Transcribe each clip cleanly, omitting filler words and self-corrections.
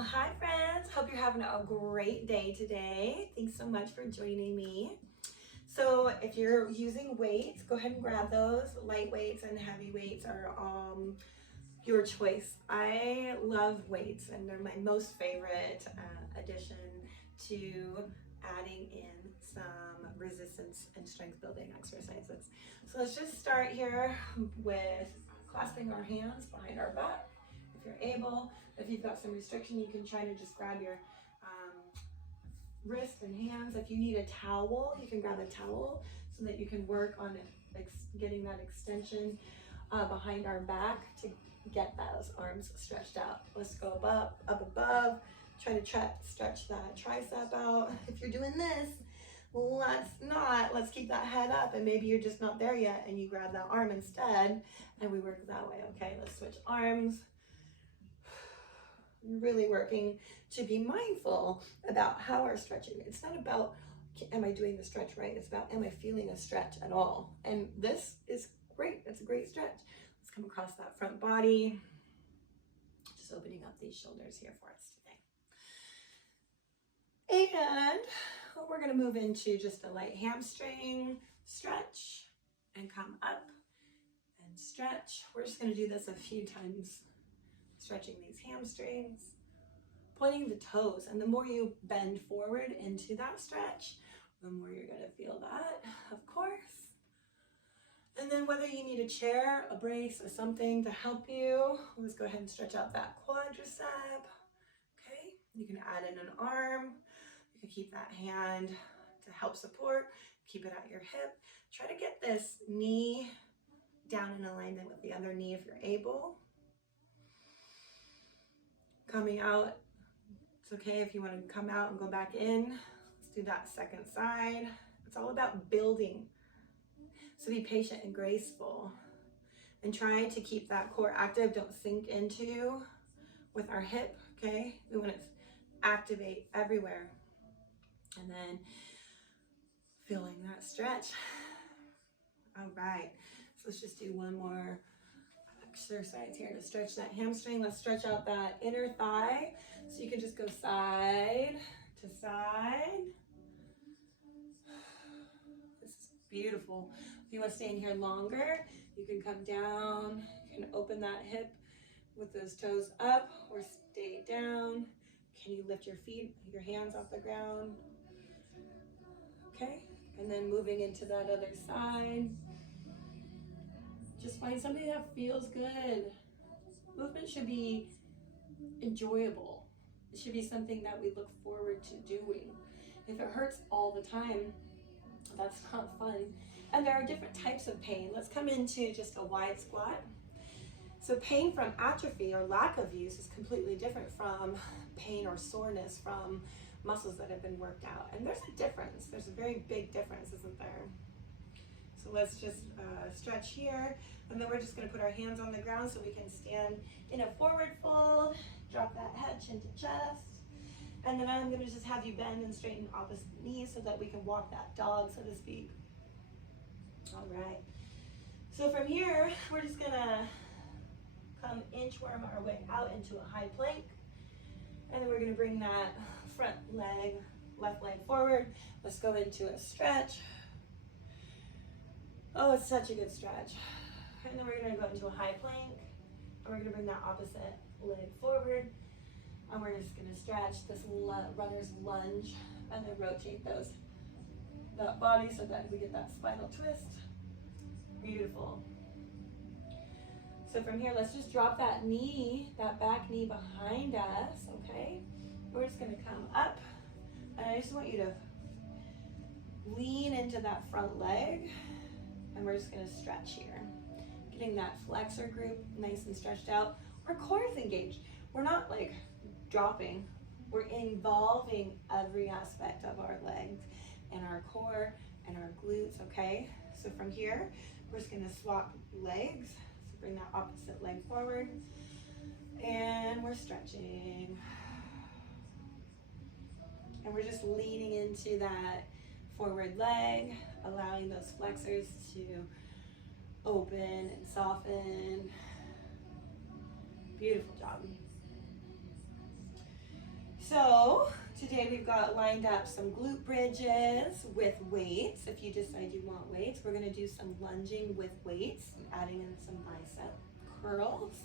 Well, hi friends. Hope you're having a great day today. Thanks so much for joining me. So if you're using weights, go ahead and grab those. Light weights and heavy weights are your choice. I love weights and they're my most favorite addition to adding in some resistance and strength building exercises. So let's just start here with clasping our hands behind our back. If you're able, if you've got some restriction, you can try to just grab your wrists and hands. If you need a towel, you can grab a towel so that you can work on getting that extension behind our back to get those arms stretched out. Let's go up above. Try to stretch that tricep out. If you're doing this, let's keep that head up, and maybe you're just not there yet and you grab that arm instead and we work that way. Okay, let's switch arms. Really working to be mindful about how we're stretching. It's not about, am I doing the stretch right? It's about, am I feeling a stretch at all? And this is great. It's a great stretch. Let's come across that front body. Just opening up these shoulders here for us today. And we're going to move into just a light hamstring stretch and come up and stretch. We're just going to do this a few times, stretching these hamstrings, pointing the toes. And the more you bend forward into that stretch, the more you're going to feel that, of course. And then whether you need a chair, a brace, or something to help you, let's go ahead and stretch out that quadricep. Okay, you can add in an arm. You can keep that hand to help support. Keep it at your hip. Try to get this knee down in alignment with the other knee if you're able. Coming out, it's okay if you want to come out and go back in. Let's do that second side. It's all about building. So be patient and graceful. And try to keep that core active. Don't sink into with our hip, okay? We want to activate everywhere. And then feeling that stretch. All right, so let's just do one more exercise here to stretch that hamstring. Let's stretch out that inner thigh. So you can just go side to side. This is beautiful. If you want to stay in here longer, you can come down. You can open that hip with those toes up or stay down. Can you lift your feet, your hands off the ground? Okay, and then moving into that other side. Just find something that feels good. Movement should be enjoyable. It should be something that we look forward to doing. If it hurts all the time, that's not fun. And there are different types of pain. Let's come into just a wide squat. So pain from atrophy or lack of use is completely different from pain or soreness from muscles that have been worked out. And there's a difference. There's a very big difference, isn't there? So let's just stretch here, and then we're just going to put our hands on the ground so we can stand in a forward fold, drop that head, chin to chest, and then I'm going to just have you bend and straighten opposite knees so that we can walk that dog, so to speak. All right. So from here, we're just going to come inchworm our way out into a high plank, and then we're going to bring that front leg, left leg forward. Let's go into a stretch. Oh, it's such a good stretch. And then we're going to go into a high plank, and we're going to bring that opposite leg forward, and we're just going to stretch this runner's lunge, and then rotate that body so that we get that spinal twist. Beautiful. So from here, let's just drop that knee, that back knee behind us, okay? We're just going to come up, and I just want you to lean into that front leg. And we're just going to stretch here. Getting that flexor group nice and stretched out. Our core is engaged. We're not like dropping. We're involving every aspect of our legs and our core and our glutes, okay? So from here, we're just going to swap legs. So bring that opposite leg forward. And we're stretching. And we're just leaning into that forward leg, allowing those flexors to open and soften. Beautiful job. So today we've got lined up some glute bridges with weights. If you decide you want weights, we're gonna do some lunging with weights, adding in some bicep curls.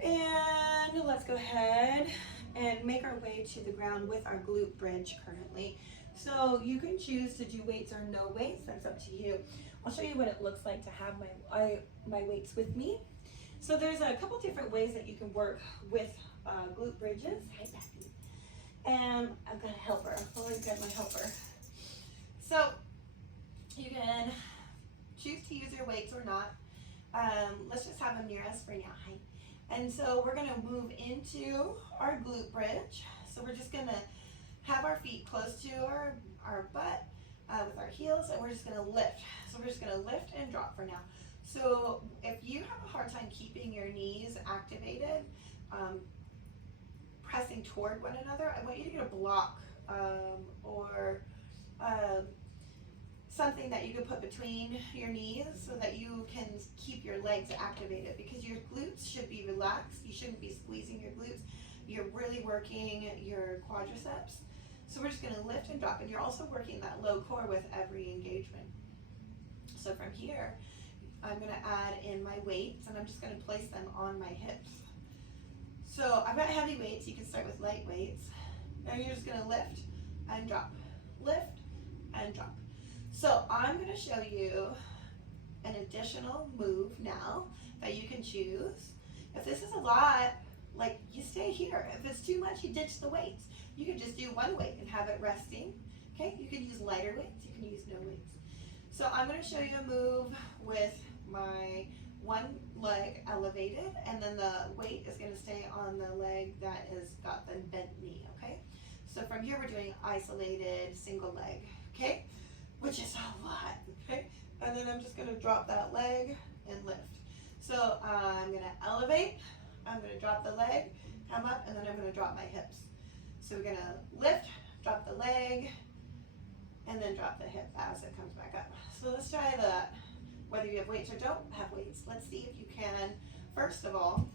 And let's go ahead and make our way to the ground with our glute bridge currently. So you can choose to do weights or no weights, that's up to you. I'll show you what it looks like to have my weights with me. So there's a couple different ways that you can work with glute bridges. Hi, Becky. And I've got a helper. I'll always get my helper. So you can choose to use your weights or not. Let's just have them near us for now. Hi. And so we're gonna move into our glute bridge. So we're just gonna have our feet close to our butt with our heels, and we're just gonna lift. So we're just gonna lift and drop for now. So if you have a hard time keeping your knees activated, pressing toward one another, I want you to get a block or something that you can put between your knees so that you can keep your legs activated, because your glutes should be relaxed. You shouldn't be squeezing your glutes. You're really working your quadriceps. So we're just gonna lift and drop, and you're also working that low core with every engagement. So from here, I'm gonna add in my weights, and I'm just gonna place them on my hips. So I've got heavy weights. You can start with light weights. Now you're just gonna lift and drop, lift and drop. So I'm gonna show you an additional move now that you can choose. If this is a lot, like, you stay here. If it's too much, you ditch the weights. You can just do one weight and have it resting. Okay, you can use lighter weights, you can use no weights. So I'm gonna show you a move with my one leg elevated, and then the weight is gonna stay on the leg that has got the bent knee, okay? So from here, we're doing isolated single leg, okay? Which is a lot, okay? And then I'm just gonna drop that leg and lift. So I'm gonna elevate, I'm gonna drop the leg, come up, and then I'm gonna drop my hips. So we're gonna lift, drop the leg, and then drop the hip as it comes back up. So let's try that. Whether you have weights or don't have weights, let's see if you can, first of all,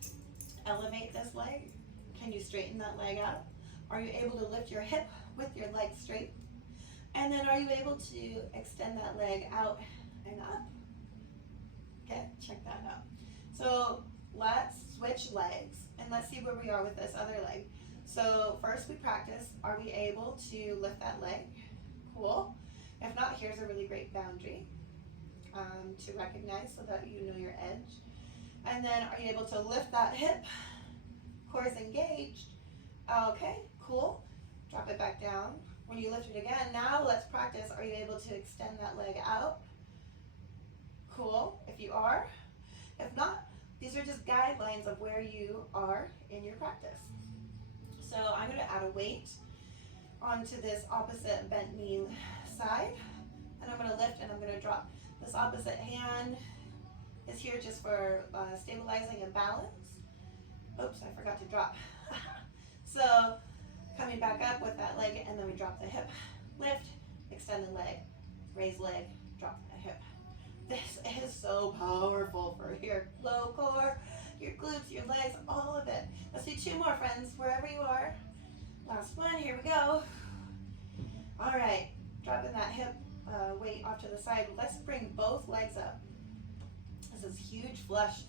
elevate this leg. Can you straighten that leg out? Are you able to lift your hip with your leg straight? And then are you able to extend that leg out and up? Okay, check that out. So let's switch legs, and let's see where we are with this other leg. So first we practice, are we able to lift that leg? Cool. If not, here's a really great boundary to recognize so that you know your edge. And then are you able to lift that hip? Core is engaged. Okay, cool. Drop it back down. When you lift it again, now let's practice. Are you able to extend that leg out? Cool, if you are. If not, these are just guidelines of where you are in your practice. So I'm gonna add a weight onto this opposite bent knee side, and I'm gonna lift and I'm gonna drop. This opposite hand is here just for stabilizing and balance. Oops, I forgot to drop. So coming back up with that leg, and then we drop the hip, lift, extend the leg, raise leg, drop the hip. This is so powerful for your low core, your glutes, your legs, all of it. Let's do two more, friends, wherever you are. Last one, here we go. All right, dropping that hip weight off to the side. Let's bring both legs up. This is huge flush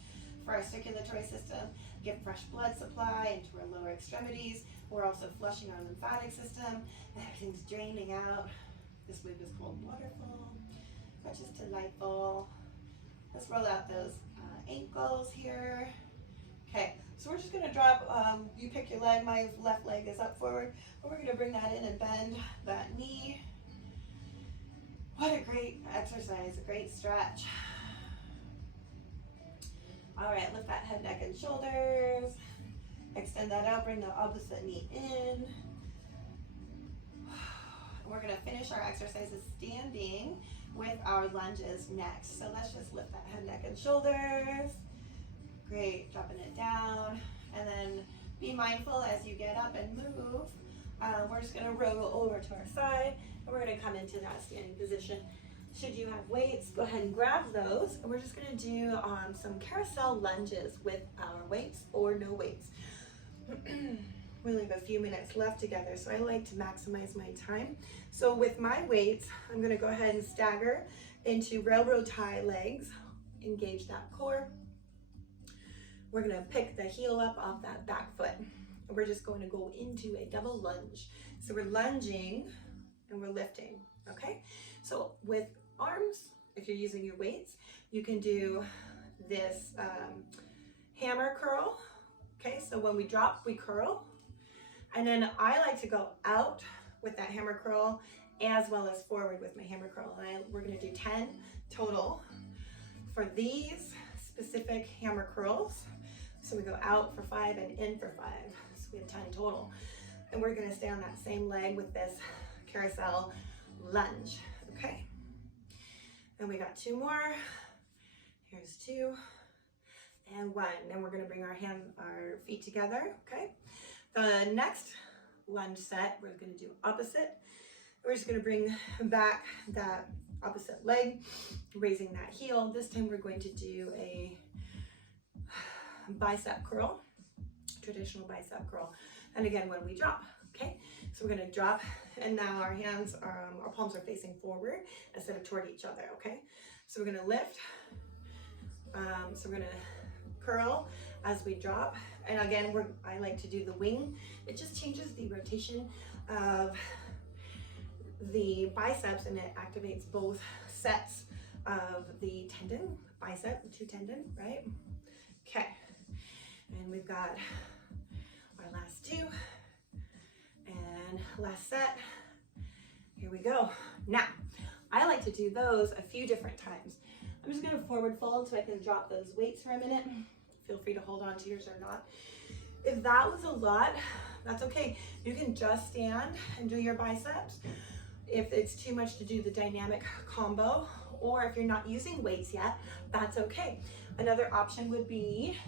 for our circulatory system. Get fresh blood supply into our lower extremities. We're also flushing our lymphatic system. Everything's draining out. This move is called waterfall, which is delightful. Let's roll out those ankles here. Okay, so we're just gonna drop, you pick your leg, my left leg is up forward, but we're gonna bring that in and bend that knee. What a great exercise, a great stretch. All right, lift that head, neck, and shoulders. Extend that out, bring the opposite knee in. We're gonna finish our exercises standing with our lunges next. So let's just lift that head, neck, and shoulders. Great, dropping it down. And then be mindful as you get up and move. We're just gonna roll over to our side, and we're gonna come into that standing position. Should you have weights, go ahead and grab those. And we're just gonna do some carousel lunges with our weights or no weights. We only have a few minutes left together, so I like to maximize my time. So with my weights, I'm gonna go ahead and stagger into railroad tie legs, engage that core. We're gonna pick the heel up off that back foot. And we're just going to go into a double lunge. So we're lunging and we're lifting, okay? So with arms, if you're using your weights, you can do this hammer curl, okay? So when we drop, we curl. And then I like to go out with that hammer curl as well as forward with my hammer curl. And we're gonna do 10 total for these specific hammer curls. So we go out for 5 and in for 5. So we have 10 total. And we're gonna stay on that same leg with this carousel lunge, okay? And we got 2 more. Here's 2 and 1. And we're gonna bring our feet together, okay? The next lunge set, we're gonna do opposite. We're just gonna bring back that opposite leg, raising that heel. This time we're going to do a bicep curl, traditional bicep curl. And again, when we drop, okay? So we're gonna drop, and now our hands, our palms are facing forward instead of toward each other, okay? So we're gonna lift. So we're gonna curl as we drop. And again, I like to do the wing. It just changes the rotation of the biceps, and it activates both sets of the tendon, bicep, the 2 tendon, right? Okay, and we've got our last 2 and last set. Here we go. Now, I like to do those a few different times. I'm just gonna forward fold so I can drop those weights for a minute. Feel free to hold on to yours or not. If that was a lot, that's okay. You can just stand and do your biceps. If it's too much to do the dynamic combo, or if you're not using weights yet, that's okay. Another option would be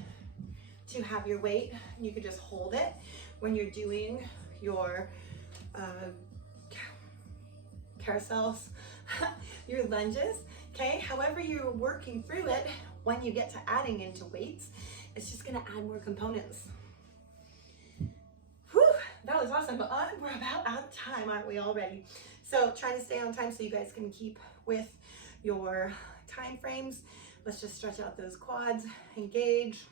to have your weight, you could just hold it when you're doing your carousels, your lunges, okay? However you're working through it, when you get to adding into weights, it's just gonna add more components. Whew, that was awesome, but we're about out of time, aren't we already? So trying to stay on time so you guys can keep with your time frames. Let's just stretch out those quads, engage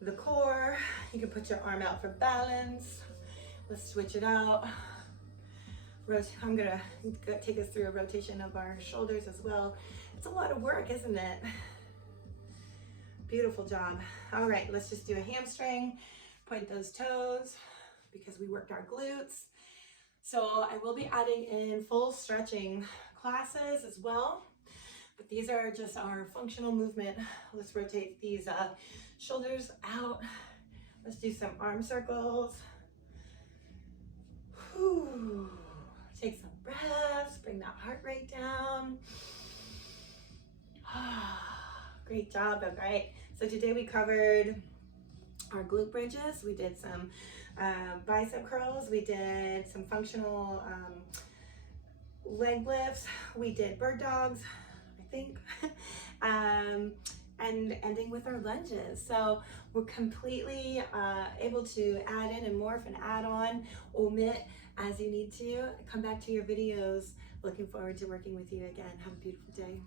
the core. You can put your arm out for balance. Let's switch it out. I'm gonna take us through a rotation of our shoulders as well. It's a lot of work, isn't it? Beautiful job. All right, let's just do a hamstring. Point those toes because we worked our glutes. So I will be adding in full stretching classes as well, but these are just our functional movement. Let's rotate these shoulders out. Let's do some arm circles. Whew. Take some breaths, bring that heart rate down. Great job, all right. So today we covered our glute bridges. We did some bicep curls. We did some functional leg lifts. We did bird dogs, I think. And ending with our lunges. So we're completely able to add in and morph and add on, omit as you need to. Come back to your videos. Looking forward to working with you again. Have a beautiful day.